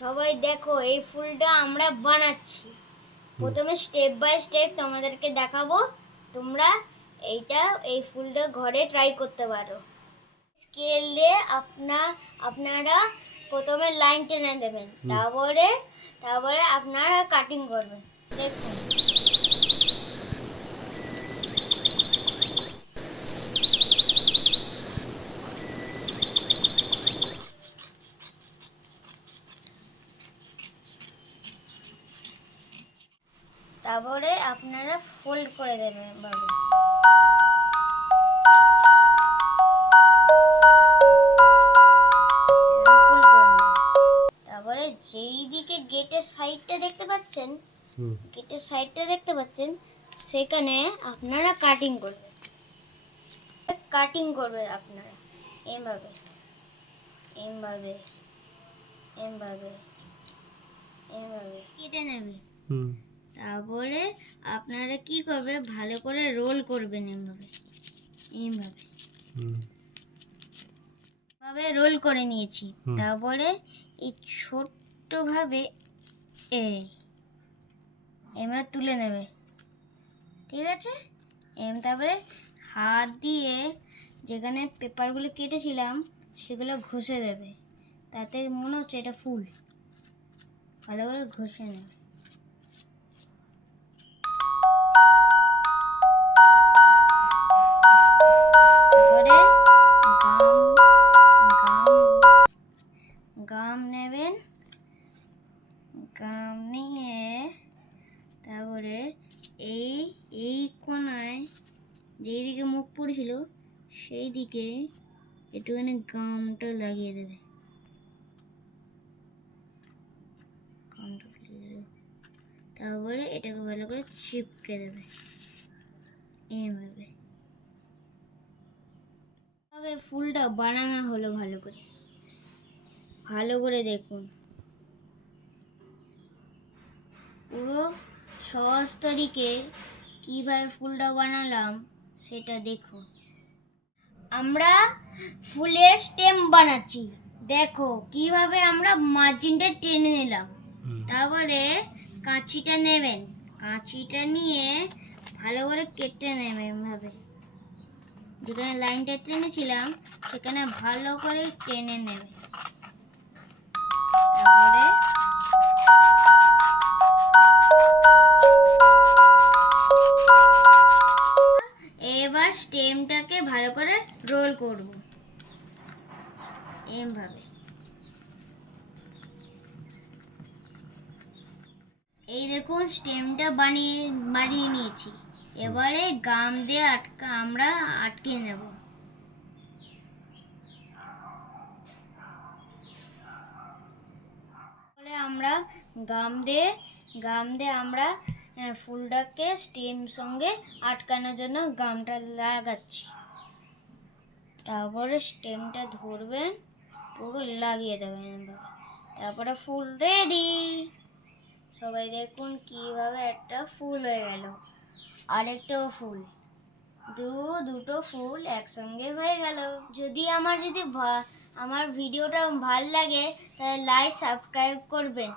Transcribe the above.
সবাই দেখো এই ফুলটা আমরা বানাচ্ছি। প্রথমে স্টেপ বাই স্টেপ তোমাদেরকে দেখাবো। তোমরা এই ফুলটা ঘরে ট্রাই করতে পারো। স্কেল দিয়ে আপনারা প্রথমে লাইন টেনে দেবেন, তারপরে আপনারা কাটিং করবেন। দেখুন তারপরে আপনারা ফোল্ড করে দেবেন ভাবে। তারপরে যেই দিকে গেটের সাইডটা দেখতে পাচ্ছেন সেখানে আপনারা কাটিং করবেন। আপনারা এইভাবে এইভাবে এইভাবে এইভাবে কেটে নেবে। তারপরে আপনারা কি করবে, ভালো করে রোল করবেন। এইভাবে রোল করে নিয়েছি। তারপরে এই ছোট্ট ভাবে এবার তুলে নেবে, ঠিক আছে। তারপরে হাত দিয়ে যেখানে পেপারগুলো কেটেছিলাম সেগুলো ঘষে দেবে, তাতে মনে হচ্ছে এটা ফুল। ভালো করে ঘষে নেবে। তারপরে গাম নেবেন। গাম নিয়ে তারপরে এই কোণায় যেই দিকে মুখ পড়েছিল সেই দিকে একটুখানি গামটা লাগিয়ে দেবে। তারপরে এটাকে ভালো করে চিপকে দেবে এইভাবে। তবে ফুলটা বানানো হলো ভালো করে দেখুন। পুরো সহজ তরিকে কিভাবে ফুলটা বানালাম সেটা দেখুন। আমরা ফুলের স্টেম বানাচ্ছি। দেখো কিভাবে আমরা মার্জিনটা টেনে নিলাম। তারপরে কাঁচিটা নেবেন, কাঁচিটা নিয়ে ভালো করে কেটে নেবেন। এভাবে যেখানে লাইনটা টেনেছিলাম সেখানে ভালো করে টেনে নেবে। তারপরে এবার স্টেমটাকে ভালো করে রোল করব এইভাবে। এই দেখুন স্টেমটা বানিয়ে নিয়েছি। এবারে গাম দিয়ে আমরা আটকে নেব। আমরা গাম দিয়ে আমরা ফুলটাকে স্টেম সঙ্গে আটকানোর জন্য গামটা লাগাচ্ছি। তারপরে স্টেমটা ধরবেন, পুরো লাগিয়ে দেবেন। তারপরে ফুল রেডি। সবাই দেখুন কিভাবে একটা ফুল হয়ে গেল। আরেকটাও ফুল, দুটো ফুল একসঙ্গে হয়ে গেল। যদি আমার ভিডিওটা ভাল লাগে তাহলে লাইক সাবস্ক্রাইব করবেন।